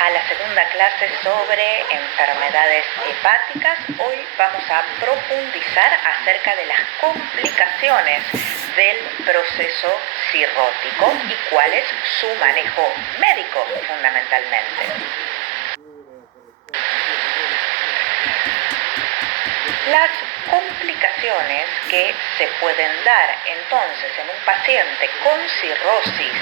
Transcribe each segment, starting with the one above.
a la segunda clase sobre enfermedades hepáticas. Hoy vamos a profundizar acerca de las complicaciones del proceso cirrótico y cuál es su manejo médico fundamentalmente. Las complicaciones que se pueden dar entonces en un paciente con cirrosis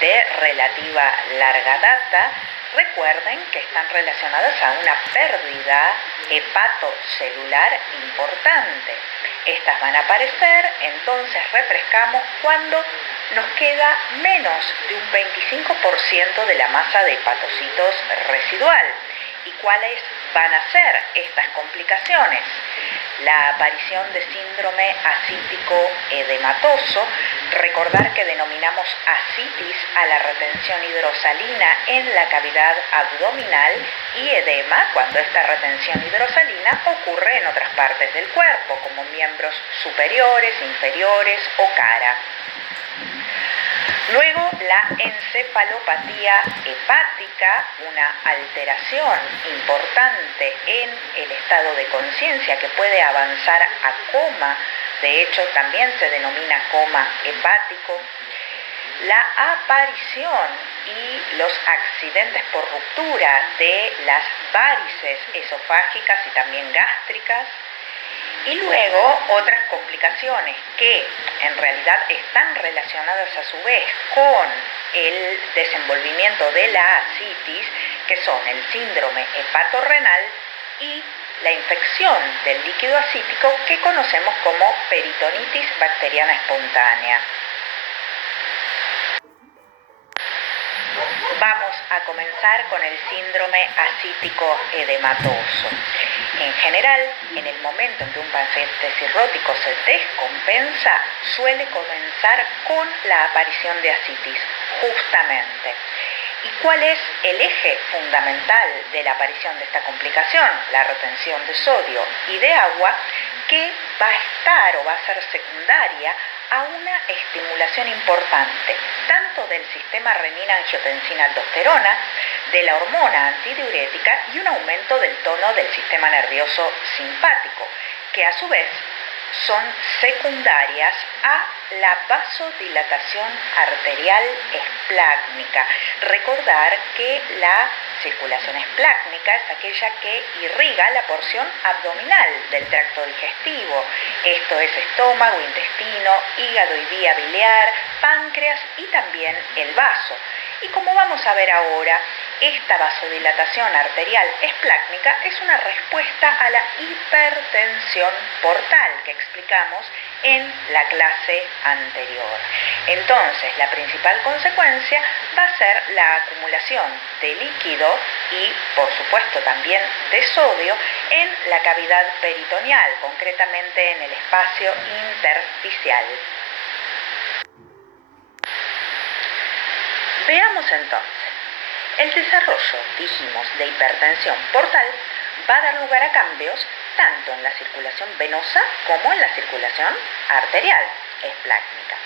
de relativa larga data, recuerden que están relacionadas a una pérdida hepatocelular importante. Estas van a aparecer, entonces refrescamos, cuando nos queda menos de un 25% de la masa de hepatocitos residual. ¿Y cuáles van a ser estas complicaciones? La aparición de síndrome ascítico edematoso. Recordar que denominamos ascitis a la retención hidrosalina en la cavidad abdominal y edema cuando esta retención hidrosalina ocurre en otras partes del cuerpo, como miembros superiores, inferiores o cara. Luego, la encefalopatía hepática, una alteración importante en el estado de conciencia que puede avanzar a coma. De hecho, también se denomina coma hepático. La aparición y los accidentes por ruptura de las varices esofágicas y también gástricas. Y luego otras complicaciones que en realidad están relacionadas a su vez con el desenvolvimiento de la ascitis, que son el síndrome hepatorrenal y la infección del líquido ascítico que conocemos como peritonitis bacteriana espontánea. Vamos a comenzar con el síndrome ascítico edematoso. En general, en el momento en que un paciente cirrótico se descompensa, suele comenzar con la aparición de ascitis, justamente. ¿Y cuál es el eje fundamental de la aparición de esta complicación? La retención de sodio y de agua, que va a estar o va a ser secundaria a una estimulación importante, tanto del sistema renina-angiotensina-aldosterona, de la hormona antidiurética y un aumento del tono del sistema nervioso simpático, que a su vez son secundarias a la vasodilatación arterial esplácnica. Recordar que la circulación esplácnica es aquella que irriga la porción abdominal del tracto digestivo. Esto es estómago, intestino, hígado y vía biliar, páncreas y también el vaso. Y como vamos a ver ahora, esta vasodilatación arterial esplácnica es una respuesta a la hipertensión portal que explicamos en la clase anterior. Entonces, la principal consecuencia va a ser la acumulación de líquido y, por supuesto, también de sodio en la cavidad peritoneal, concretamente en el espacio intersticial. Veamos entonces. El desarrollo, dijimos, de hipertensión portal va a dar lugar a cambios tanto en la circulación venosa como en la circulación arterial esplácnica.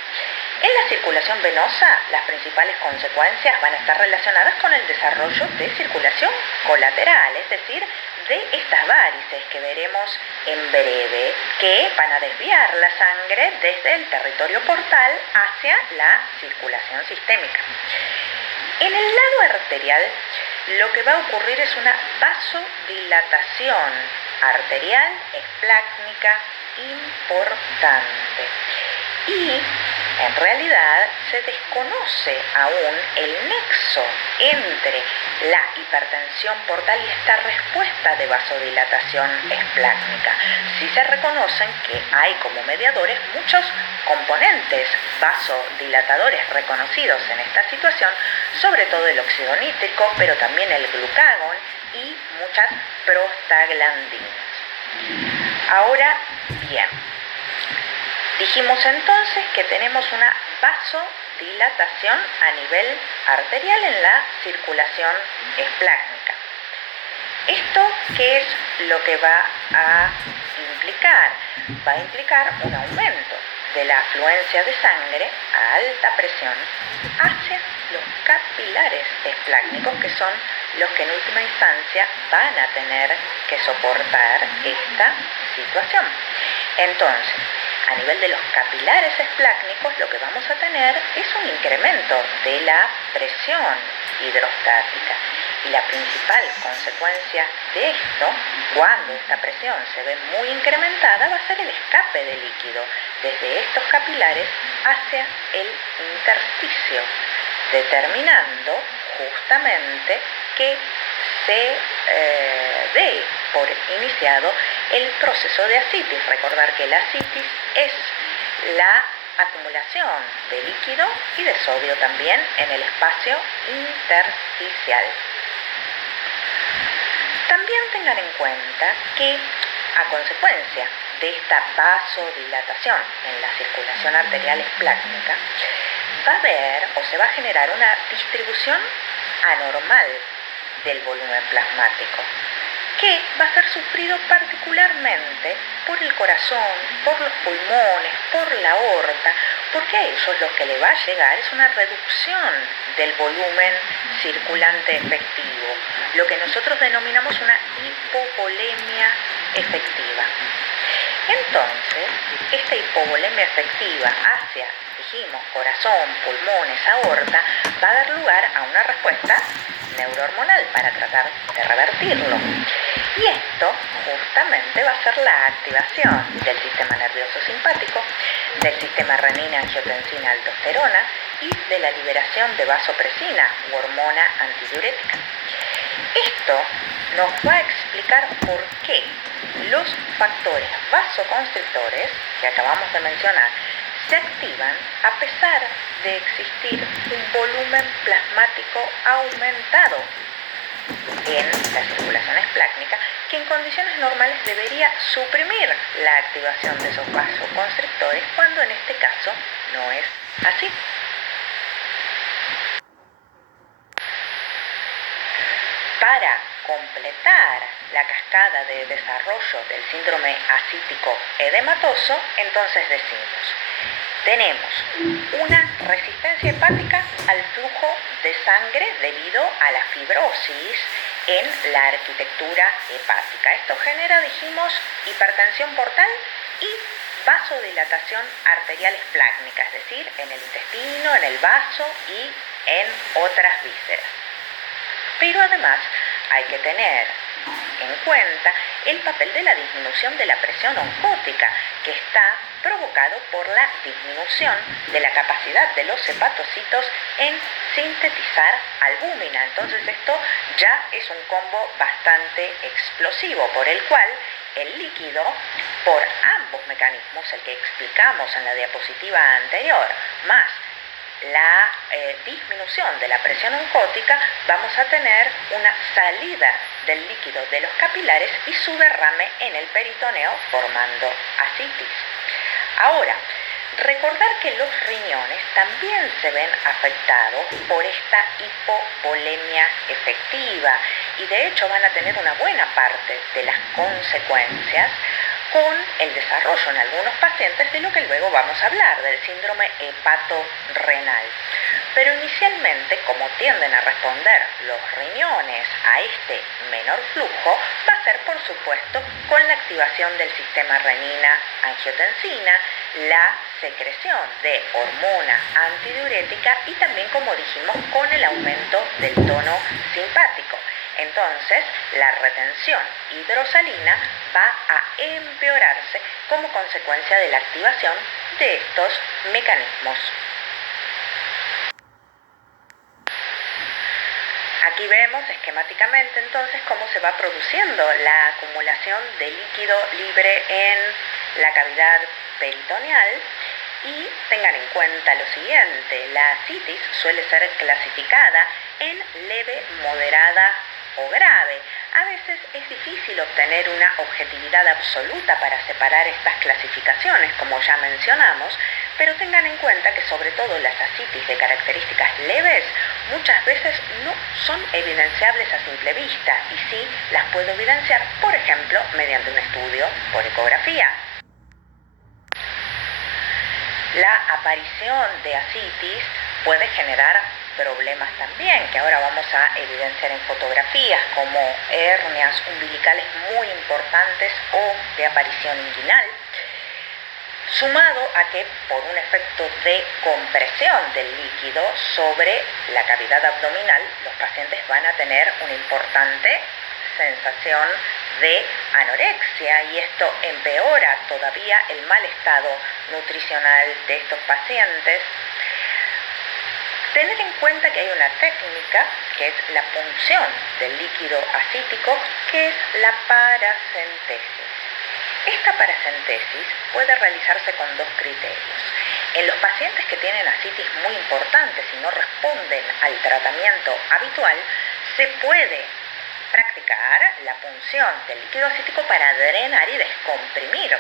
En la circulación venosa, las principales consecuencias van a estar relacionadas con el desarrollo de circulación colateral, es decir, de estas varices que veremos en breve, que van a desviar la sangre desde el territorio portal hacia la circulación sistémica. En el lado arterial, lo que va a ocurrir es una vasodilatación arterial esplácnica importante. Y en realidad se desconoce aún el nexo entre la hipertensión portal y esta respuesta de vasodilatación esplácnica. Sí se reconocen que hay como mediadores muchos componentes vasodilatadores reconocidos en esta situación, sobre todo el óxido nítrico, pero también el glucagón y muchas prostaglandinas. Ahora bien, dijimos entonces que tenemos una vasodilatación a nivel arterial en la circulación esplácnica. ¿Esto qué es lo que va a implicar? Va a implicar un aumento de la afluencia de sangre a alta presión hacia los capilares esplácnicos, que son los que en última instancia van a tener que soportar esta situación. Entonces, a nivel de los capilares esplácnicos, lo que vamos a tener es un incremento de la presión hidrostática. Y la principal consecuencia de esto, cuando esta presión se ve muy incrementada, va a ser el escape de líquido desde estos capilares hacia el intersticio, determinando justamente que se dé por iniciado el proceso de ascitis. Recordar que la ascitis es la acumulación de líquido y de sodio también en el espacio intersticial. También tengan en cuenta que a consecuencia de esta vasodilatación en la circulación arterial esplácnica, va a haber o se va a generar una distribución anormal del volumen plasmático, que va a ser sufrido particularmente por el corazón, por los pulmones, por la aorta, porque a ellos lo que le va a llegar es una reducción del volumen circulante efectivo, lo que nosotros denominamos una hipovolemia efectiva. Entonces, esta hipovolemia efectiva hacia, dijimos, corazón, pulmones, aorta, va a dar lugar a una respuesta neurohormonal para tratar de revertirlo. Y esto justamente va a ser la activación del sistema nervioso simpático, del sistema renina-angiotensina-aldosterona y de la liberación de vasopresina u hormona antidiurética. Esto nos va a explicar por qué los factores vasoconstrictores que acabamos de mencionar se activan a pesar de existir un volumen plasmático aumentado en la circulación esplácnica, que en condiciones normales debería suprimir la activación de esos vasoconstrictores, cuando en este caso no es así. Para completar la cascada de desarrollo del síndrome ascítico edematoso, entonces decimos, tenemos una resistencia hepática al flujo de sangre debido a la fibrosis en la arquitectura hepática. Esto genera, dijimos, hipertensión portal y vasodilatación arterial esplácnica, es decir, en el intestino, en el vaso y en otras vísceras. Pero además hay que tener en cuenta el papel de la disminución de la presión oncótica, que está provocado por la disminución de la capacidad de los hepatocitos en sintetizar albúmina. Entonces esto ya es un combo bastante explosivo, por el cual el líquido, por ambos mecanismos, el que explicamos en la diapositiva anterior, más la disminución de la presión oncótica, vamos a tener una salida del líquido de los capilares y su derrame en el peritoneo, formando ascitis. Ahora, recordar que los riñones también se ven afectados por esta hipovolemia efectiva y de hecho van a tener una buena parte de las consecuencias con el desarrollo en algunos pacientes de lo que luego vamos a hablar, del síndrome hepatorrenal. Pero inicialmente, como tienden a responder los riñones a este menor flujo, va a ser por supuesto con la activación del sistema renina-angiotensina, la secreción de hormona antidiurética y también, como dijimos, con el aumento del tono simpático. Entonces, la retención hidrosalina va a empeorarse como consecuencia de la activación de estos mecanismos. Aquí vemos esquemáticamente entonces cómo se va produciendo la acumulación de líquido libre en la cavidad peritoneal. Y tengan en cuenta lo siguiente, la ascitis suele ser clasificada en leve, moderada o grave. A veces es difícil obtener una objetividad absoluta para separar estas clasificaciones, como ya mencionamos, pero tengan en cuenta que sobre todo las ascitis de características leves muchas veces no son evidenciables a simple vista y sí las puedo evidenciar, por ejemplo, mediante un estudio por ecografía. La aparición de ascitis puede generar problemas también, que ahora vamos a evidenciar en fotografías, como hernias umbilicales muy importantes o de aparición inguinal, sumado a que por un efecto de compresión del líquido sobre la cavidad abdominal, los pacientes van a tener una importante sensación de anorexia, y esto empeora todavía el mal estado nutricional de estos pacientes. Tener en cuenta que hay una técnica que es la punción del líquido ascítico, que es la paracentesis. Esta paracentesis puede realizarse con dos criterios. En los pacientes que tienen ascitis muy importantes y no responden al tratamiento habitual, se puede practicar la punción del líquido ascítico para drenar y descomprimir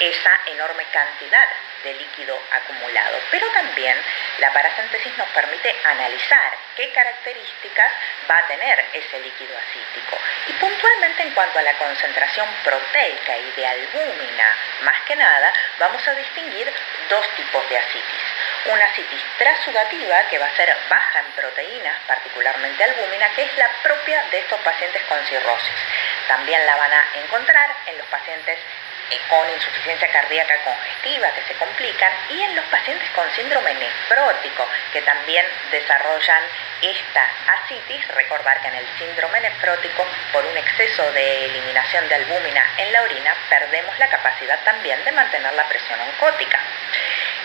esa enorme cantidad de líquido acumulado. Pero también la paracentesis nos permite analizar qué características va a tener ese líquido ascítico. Y puntualmente en cuanto a la concentración proteica y de albúmina, más que nada, vamos a distinguir dos tipos de ascitis. Una ascitis trasudativa, que va a ser baja en proteínas, particularmente albúmina, que es la propia de estos pacientes con cirrosis. También la van a encontrar en los pacientes con insuficiencia cardíaca congestiva, que se complican, y en los pacientes con síndrome nefrótico, que también desarrollan esta ascitis. Recordar que en el síndrome nefrótico, por un exceso de eliminación de albúmina en la orina, perdemos la capacidad también de mantener la presión oncótica.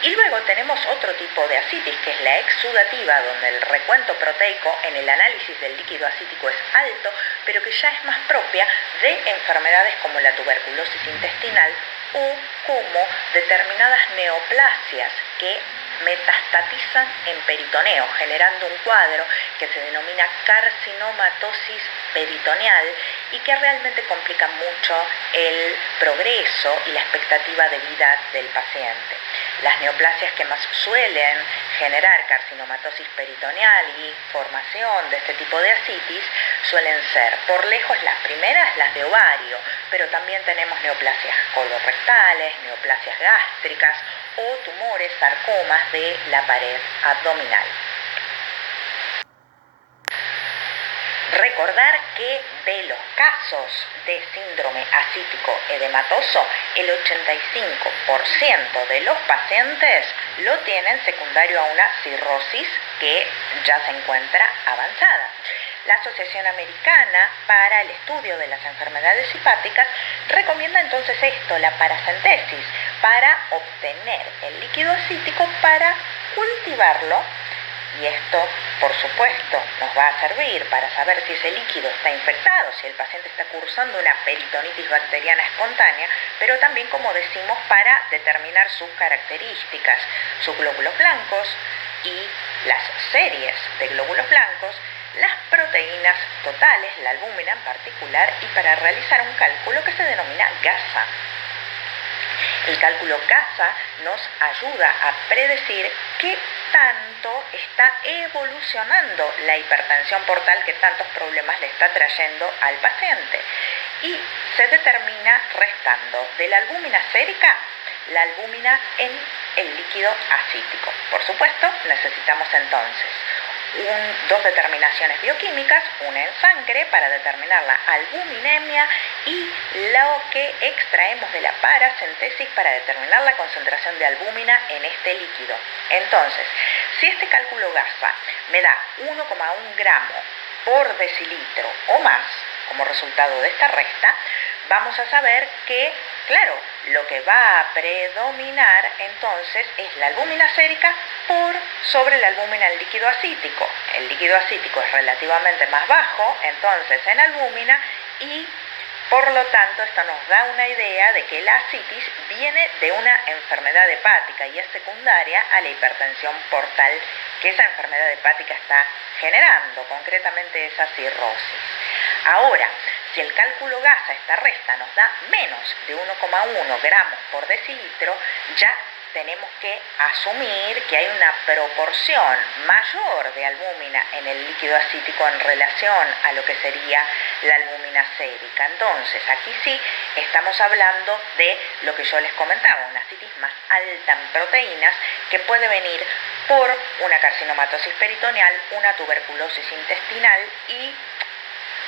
Y luego tenemos otro tipo de ascitis, que es la exudativa, donde el recuento proteico en el análisis del líquido ascítico es alto, pero que ya es más propia de enfermedades como la tuberculosis intestinal o como determinadas neoplasias que metastatizan en peritoneo, generando un cuadro que se denomina carcinomatosis peritoneal y que realmente complica mucho el progreso y la expectativa de vida del paciente. Las neoplasias que más suelen generar carcinomatosis peritoneal y formación de este tipo de ascitis suelen ser por lejos las primeras, las de ovario, pero también tenemos neoplasias colorectales, neoplasias gástricas o tumores, sarcomas de la pared abdominal. Recordar que de los casos de síndrome ascítico edematoso, el 85% de los pacientes lo tienen secundario a una cirrosis que ya se encuentra avanzada. La Asociación Americana para el Estudio de las Enfermedades Hepáticas recomienda entonces esto, la paracentesis, para obtener el líquido ascítico para cultivarlo. Y esto, por supuesto, nos va a servir para saber si ese líquido está infectado, si el paciente está cursando una peritonitis bacteriana espontánea, pero también, como decimos, para determinar sus características, sus glóbulos blancos y las series de glóbulos blancos, las proteínas totales, la albúmina en particular, y para realizar un cálculo que se denomina GASA. El cálculo GASA nos ayuda a predecir qué tanto está evolucionando la hipertensión portal que tantos problemas le está trayendo al paciente. Y se determina restando de la albúmina sérica la albúmina en el líquido ascítico. Por supuesto, necesitamos entonces dos determinaciones bioquímicas, una en sangre para determinar la albuminemia y lo que extraemos de la paracentesis para determinar la concentración de albúmina en este líquido. Entonces, si este cálculo GASA me da 1,1 gramo por decilitro o más como resultado de esta resta, vamos a saber que, claro, lo que va a predominar entonces es la albúmina sérica por sobre la albúmina en líquido ascítico. El líquido ascítico es relativamente más bajo, entonces, en albúmina, y por lo tanto esto nos da una idea de que la ascitis viene de una enfermedad hepática y es secundaria a la hipertensión portal que esa enfermedad hepática está generando, concretamente esa cirrosis. Ahora, si el cálculo GASA, esta resta, nos da menos de 1,1 gramos por decilitro, ya tenemos que asumir que hay una proporción mayor de albúmina en el líquido ascítico en relación a lo que sería la albúmina sérica. Entonces, aquí sí estamos hablando de lo que yo les comentaba, una ascitis más alta en proteínas que puede venir por una carcinomatosis peritoneal, una tuberculosis intestinal y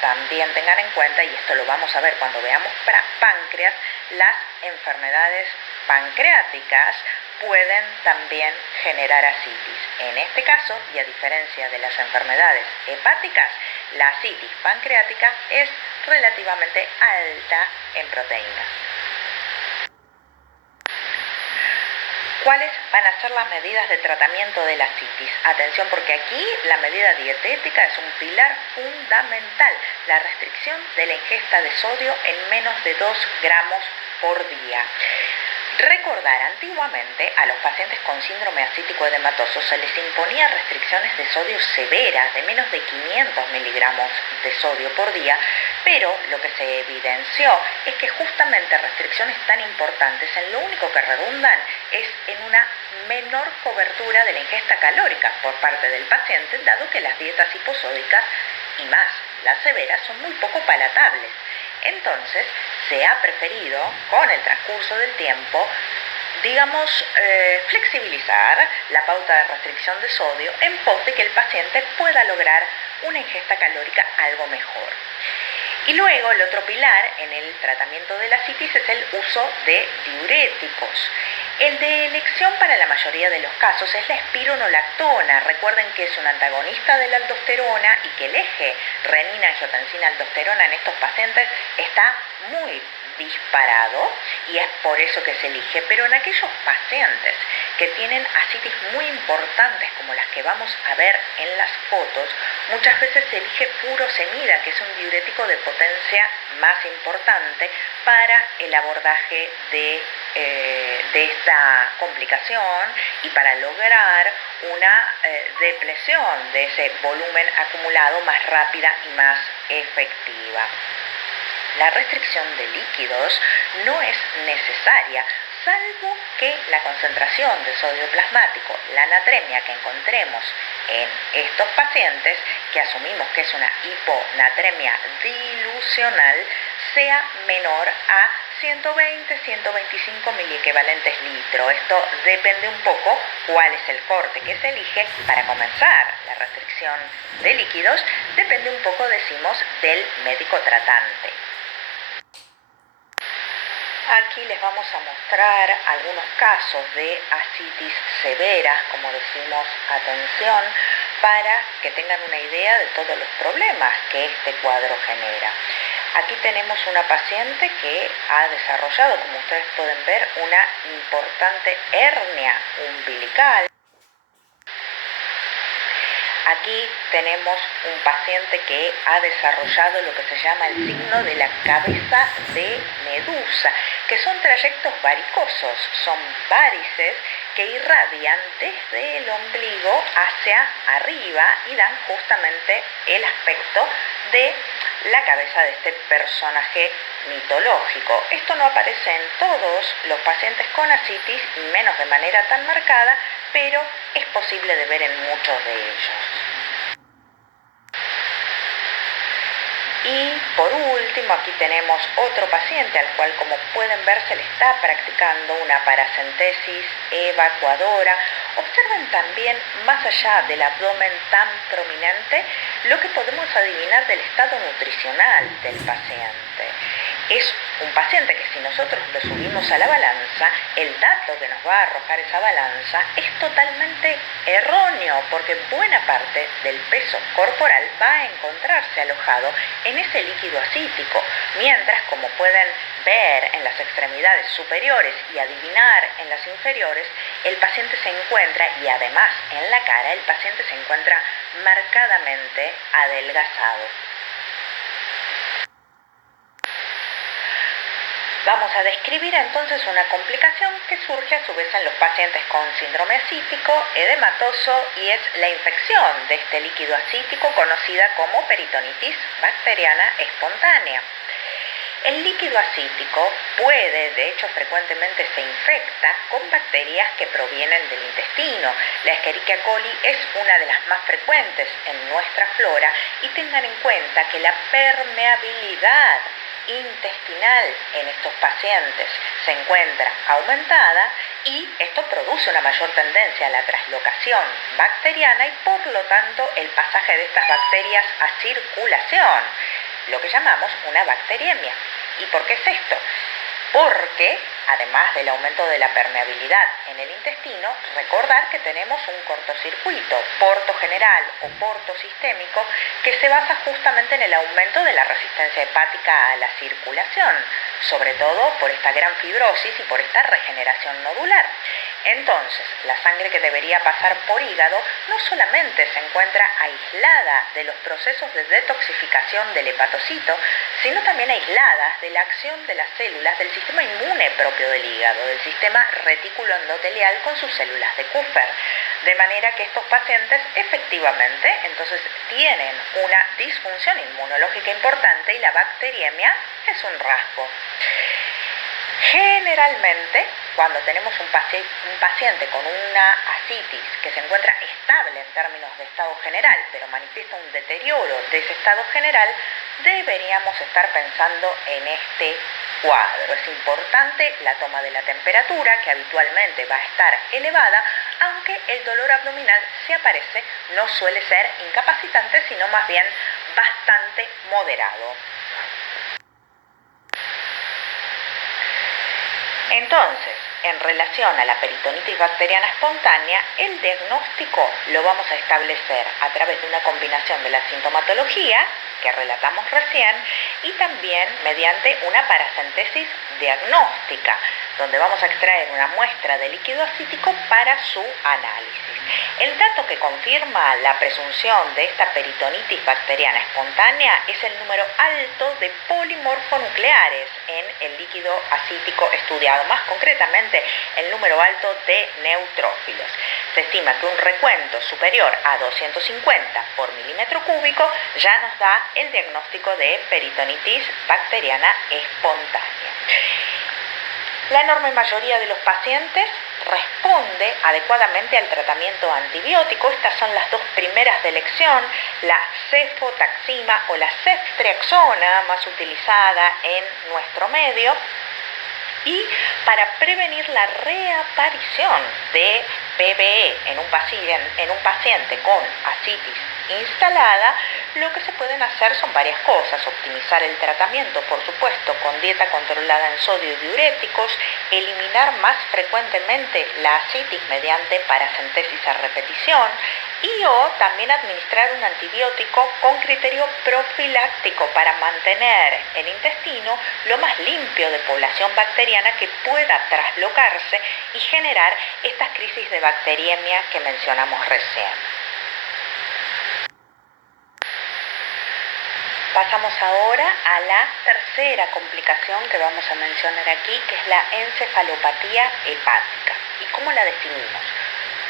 también tengan en cuenta, y esto lo vamos a ver cuando veamos páncreas, las enfermedades pancreáticas pueden también generar asitis. En este caso, y a diferencia de las enfermedades hepáticas, la asitis pancreática es relativamente alta en proteínas. ¿Cuáles van a ser las medidas de tratamiento de la asitis? Atención, porque aquí la medida dietética es un pilar fundamental, la restricción de la ingesta de sodio en menos de 2 gramos por día. Recordar, antiguamente a los pacientes con síndrome asítico edematoso se les imponía restricciones de sodio severas, de menos de 500 miligramos de sodio por día, pero lo que se evidenció es que justamente restricciones tan importantes en lo único que redundan es en una menor cobertura de la ingesta calórica por parte del paciente, dado que las dietas hiposódicas y más las severas son muy poco palatables. Entonces, se ha preferido, con el transcurso del tiempo, flexibilizar la pauta de restricción de sodio en pos de que el paciente pueda lograr una ingesta calórica algo mejor. Y luego, el otro pilar en el tratamiento de la asitis es el uso de diuréticos. El de elección para la mayoría de los casos es la espironolactona. Recuerden que es un antagonista de la aldosterona y que el eje renina-angiotensina-aldosterona en estos pacientes está muy disparado y es por eso que se elige. Pero en aquellos pacientes que tienen asitis muy importantes como las que vamos a ver en las fotos, muchas veces se elige furosemida, que es un diurético de potencia más importante para el abordaje de esta complicación y para lograr una depresión de ese volumen acumulado más rápida y más efectiva. La restricción de líquidos no es necesaria, salvo que la concentración de sodio plasmático, la natremia que encontremos en estos pacientes, que asumimos que es una hiponatremia dilucional, sea menor a 120-125 miliequivalentes litro. Esto depende un poco cuál es el corte que se elige para comenzar la restricción de líquidos. Depende un poco, decimos, del médico tratante. Aquí les vamos a mostrar algunos casos de asitis severas, como decimos, atención, para que tengan una idea de todos los problemas que este cuadro genera. Aquí tenemos una paciente que ha desarrollado, como ustedes pueden ver, una importante hernia umbilical. Aquí tenemos un paciente que ha desarrollado lo que se llama el signo de la cabeza de medusa, que son trayectos varicosos, son várices que irradian desde el ombligo hacia arriba y dan justamente el aspecto de la cabeza de este personaje mitológico. Esto no aparece en todos los pacientes con asitis y menos de manera tan marcada, pero es posible de ver en muchos de ellos. Y por último, aquí tenemos otro paciente al cual, como pueden ver, se le está practicando una paracentesis evacuadora. Observen también, más allá del abdomen tan prominente, lo que podemos adivinar del estado nutricional del paciente. Es un paciente que, si nosotros lo subimos a la balanza, el dato que nos va a arrojar esa balanza es totalmente erróneo, porque buena parte del peso corporal va a encontrarse alojado en ese líquido asítico, mientras, como pueden ver en las extremidades superiores y adivinar en las inferiores, el paciente se encuentra, y además en la cara, el paciente se encuentra marcadamente adelgazado. Vamos a describir entonces una complicación que surge a su vez en los pacientes con síndrome asítico edematoso y es la infección de este líquido asítico conocida como peritonitis bacteriana espontánea. El líquido asítico puede, de hecho frecuentemente se infecta con bacterias que provienen del intestino. La Escherichia coli es una de las más frecuentes en nuestra flora y tengan en cuenta que la permeabilidad intestinal en estos pacientes se encuentra aumentada y esto produce una mayor tendencia a la translocación bacteriana y por lo tanto el pasaje de estas bacterias a circulación, lo que llamamos una bacteriemia. ¿Y por qué es esto? Porque, además del aumento de la permeabilidad en el intestino, recordar que tenemos un cortocircuito porto general o porto sistémico que se basa justamente en el aumento de la resistencia hepática a la circulación, sobre todo por esta gran fibrosis y por esta regeneración nodular. Entonces, la sangre que debería pasar por hígado no solamente se encuentra aislada de los procesos de detoxificación del hepatocito, sino también aislada de la acción de las células del sistema inmune propio del hígado, del sistema retículo endotelial con sus células de Kupffer. De manera que estos pacientes efectivamente entonces tienen una disfunción inmunológica importante y la bacteriemia es un rasgo. Generalmente, cuando tenemos un paciente con una ascitis que se encuentra estable en términos de estado general, pero manifiesta un deterioro de ese estado general, deberíamos estar pensando en este cuadro. Es importante la toma de la temperatura, que habitualmente va a estar elevada, aunque el dolor abdominal, si aparece, no suele ser incapacitante, sino más bien bastante moderado. Entonces, en relación a la peritonitis bacteriana espontánea, el diagnóstico lo vamos a establecer a través de una combinación de la sintomatología, que relatamos recién, y también mediante una paracentesis diagnóstica, donde vamos a extraer una muestra de líquido acítico para su análisis. El dato que confirma la presunción de esta peritonitis bacteriana espontánea es el número alto de polimorfonucleares en el líquido acítico estudiado, más concretamente el número alto de neutrófilos. Se estima que un recuento superior a 250 por milímetro cúbico ya nos da el diagnóstico de peritonitis bacteriana espontánea. La enorme mayoría de los pacientes responde adecuadamente al tratamiento antibiótico. Estas son las dos primeras de elección, la cefotaxima o la ceftriaxona, más utilizada en nuestro medio. Y para prevenir la reaparición de PBE en un paciente con ascitis instalada, lo que se pueden hacer son varias cosas: optimizar el tratamiento, por supuesto, con dieta controlada en sodio y diuréticos, eliminar más frecuentemente la ascitis mediante paracentesis a repetición o también administrar un antibiótico con criterio profiláctico para mantener el intestino lo más limpio de población bacteriana que pueda traslocarse y generar estas crisis de bacteriemia que mencionamos recién. Pasamos ahora a la tercera complicación que vamos a mencionar aquí, que es la encefalopatía hepática. ¿Y cómo la definimos?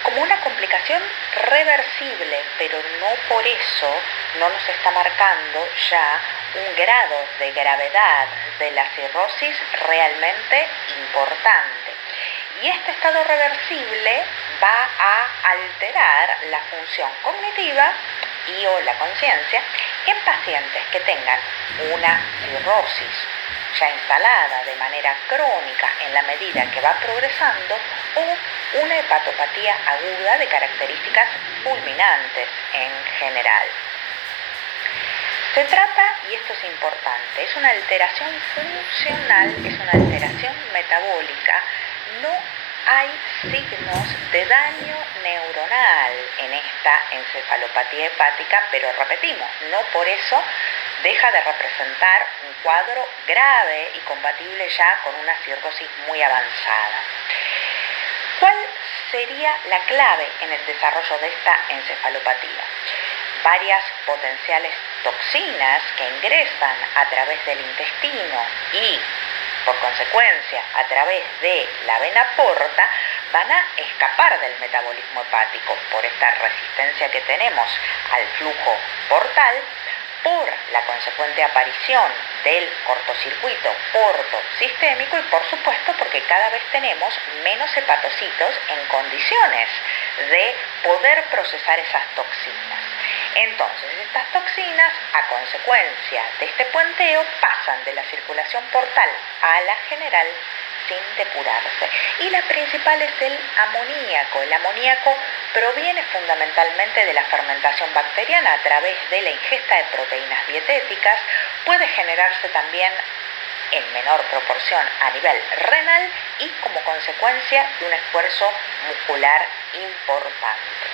Como una complicación reversible, pero no por eso no nos está marcando ya un grado de gravedad de la cirrosis realmente importante. Y este estado reversible va a alterar la función cognitiva y o la conciencia en pacientes que tengan una cirrosis ya instalada de manera crónica en la medida que va progresando o una hepatopatía aguda de características fulminantes en general. Se trata, y esto es importante, es una alteración funcional, es una alteración metabólica, no hay signos de daño neuronal en esta encefalopatía hepática, pero repetimos, no por eso deja de representar un cuadro grave y compatible ya con una cirrosis muy avanzada. ¿Cuál sería la clave en el desarrollo de esta encefalopatía? Varias potenciales toxinas que ingresan a través del intestino y, por consecuencia, a través de la vena porta, van a escapar del metabolismo hepático por esta resistencia que tenemos al flujo portal, por la consecuente aparición del cortocircuito portosistémico y, por supuesto, porque cada vez tenemos menos hepatocitos en condiciones de poder procesar esas toxinas. Entonces, estas toxinas, a consecuencia de este puenteo, pasan de la circulación portal a la general sin depurarse. Y la principal es el amoníaco. El amoníaco proviene fundamentalmente de la fermentación bacteriana a través de la ingesta de proteínas dietéticas. Puede generarse también en menor proporción a nivel renal y como consecuencia de un esfuerzo muscular importante.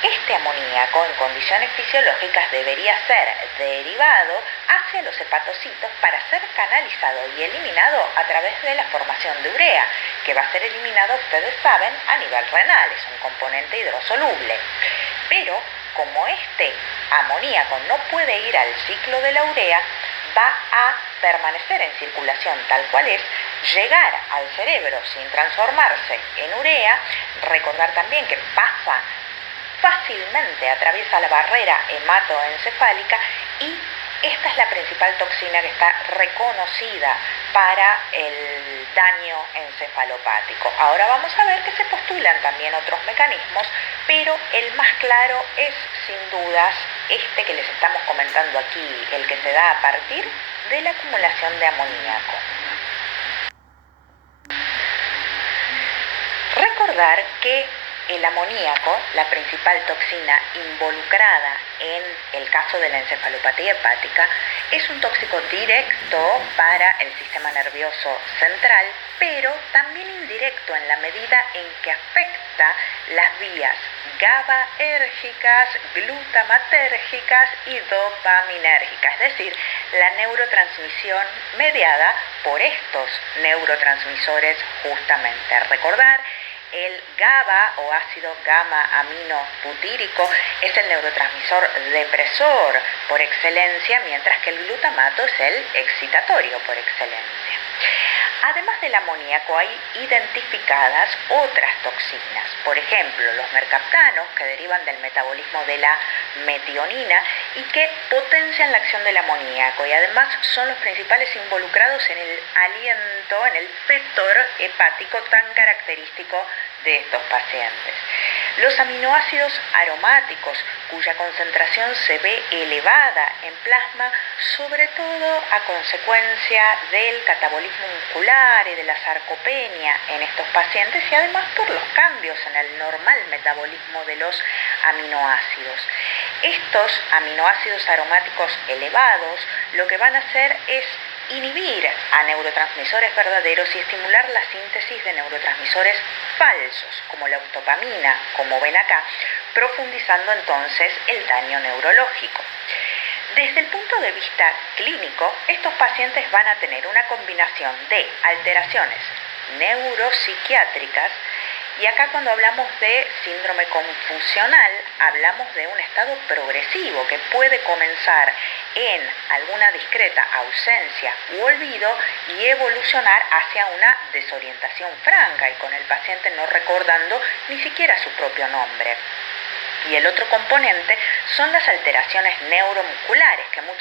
Este amoníaco en condiciones fisiológicas debería ser derivado hacia los hepatocitos para ser canalizado y eliminado a través de la formación de urea, que va a ser eliminado, ustedes saben, a nivel renal, es un componente hidrosoluble. Pero como este amoníaco no puede ir al ciclo de la urea, va a permanecer en circulación tal cual es, llegar al cerebro sin transformarse en urea. Recordar también que pasa fácilmente, atraviesa la barrera hematoencefálica y esta es la principal toxina que está reconocida para el daño encefalopático. Ahora vamos a ver que se postulan también otros mecanismos, pero el más claro es sin dudas este que les estamos comentando aquí, el que se da a partir de la acumulación de amoníaco. Recordar que el amoníaco, la principal toxina involucrada en el caso de la encefalopatía hepática, es un tóxico directo para el sistema nervioso central, pero también indirecto en la medida en que afecta las vías GABAérgicas, glutamatérgicas y dopaminérgicas, es decir, la neurotransmisión mediada por estos neurotransmisores justamente. Recordar, el GABA o ácido gamma-aminobutírico es el neurotransmisor depresor por excelencia, mientras que el glutamato es el excitatorio por excelencia. Además del amoníaco hay identificadas otras toxinas, por ejemplo los mercaptanos, que derivan del metabolismo de la metionina y que potencian la acción del amoníaco y además son los principales involucrados en el aliento, en el fétor hepático tan característico de estos pacientes. Los aminoácidos aromáticos, cuya concentración se ve elevada en plasma, sobre todo a consecuencia del catabolismo muscular y de la sarcopenia en estos pacientes y además por los cambios en el normal metabolismo de los aminoácidos. Estos aminoácidos aromáticos elevados lo que van a hacer es inhibir a neurotransmisores verdaderos y estimular la síntesis de neurotransmisores falsos, como la octopamina, como ven acá, profundizando entonces el daño neurológico. Desde el punto de vista clínico, estos pacientes van a tener una combinación de alteraciones neuropsiquiátricas. Y acá cuando hablamos de síndrome confusional, hablamos de un estado progresivo que puede comenzar en alguna discreta ausencia u olvido y evolucionar hacia una desorientación franca y con el paciente no recordando ni siquiera su propio nombre. Y el otro componente son las alteraciones neuromusculares que muchas